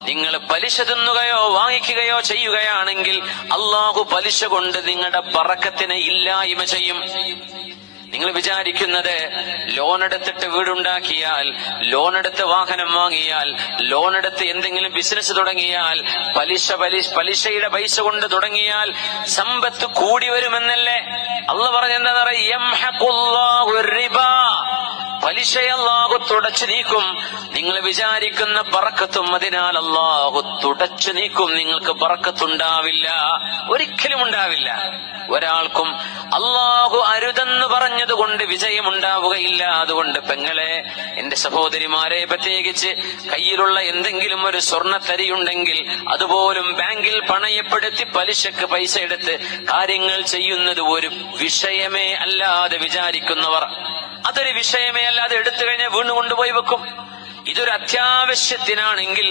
നിങ്ങൾ പലിശ തിന്നുകയോ വാങ്ങിക്കുകയോ ചെയ്യുകയാണെങ്കിൽ അള്ളാഹു പലിശ കൊണ്ട് നിങ്ങളുടെ ബറക്കത്തിനെ ഇല്ലായ്മ ചെയ്യും. നിങ്ങൾ വിചാരിക്കുന്നത് ലോൺ എടുത്തിട്ട് വീടുണ്ടാക്കിയാൽ, ലോൺ എടുത്ത് വാഹനം വാങ്ങിയാൽ, ലോൺ എടുത്ത് എന്തെങ്കിലും ബിസിനസ് തുടങ്ങിയാൽ, പലിശയുടെ പൈസ കൊണ്ട് തുടങ്ങിയാൽ സമ്പത്ത് കൂടി വരുമെന്നല്ലേ അള്ളാഹു പറഞ്ഞെന്താ പറയാ? പലിശയെ അല്ലാഹു തുടച്ചു നീക്കും. നിങ്ങൾ വിചാരിക്കുന്ന ബറക്കത്തും അതിനാൽ അല്ലാഹു തുടച്ചു നീക്കും. നിങ്ങൾക്ക് ബറക്കത്തുണ്ടാവില്ല, ഒരിക്കലും ഉണ്ടാവില്ല. ഒരാൾക്കും അല്ലാഹു അരുതെന്ന് പറഞ്ഞതുകൊണ്ട് വിജയമുണ്ടാവുകയില്ല. അതുകൊണ്ട് പെങ്ങളെ, എന്റെ സഹോദരിമാരെ, പ്രത്യേകിച്ച് കയ്യിലുള്ള എന്തെങ്കിലും ഒരു സ്വർണ്ണത്തരിയുണ്ടെങ്കിൽ അതുപോലും ബാങ്കിൽ പണയപ്പെടുത്തി പലിശക്ക് പൈസ എടുത്ത് കാര്യങ്ങൾ ചെയ്യുന്നത് ഒരു വിഷയമേ അല്ലാതെ വിചാരിക്കുന്നവർ, അതൊരു വിഷയമേ അല്ലാതെ എടുത്തു കഴിഞ്ഞാൽ വീണ്ടും കൊണ്ടുപോയി വെക്കും. ഇതൊരു അത്യാവശ്യത്തിനാണെങ്കിൽ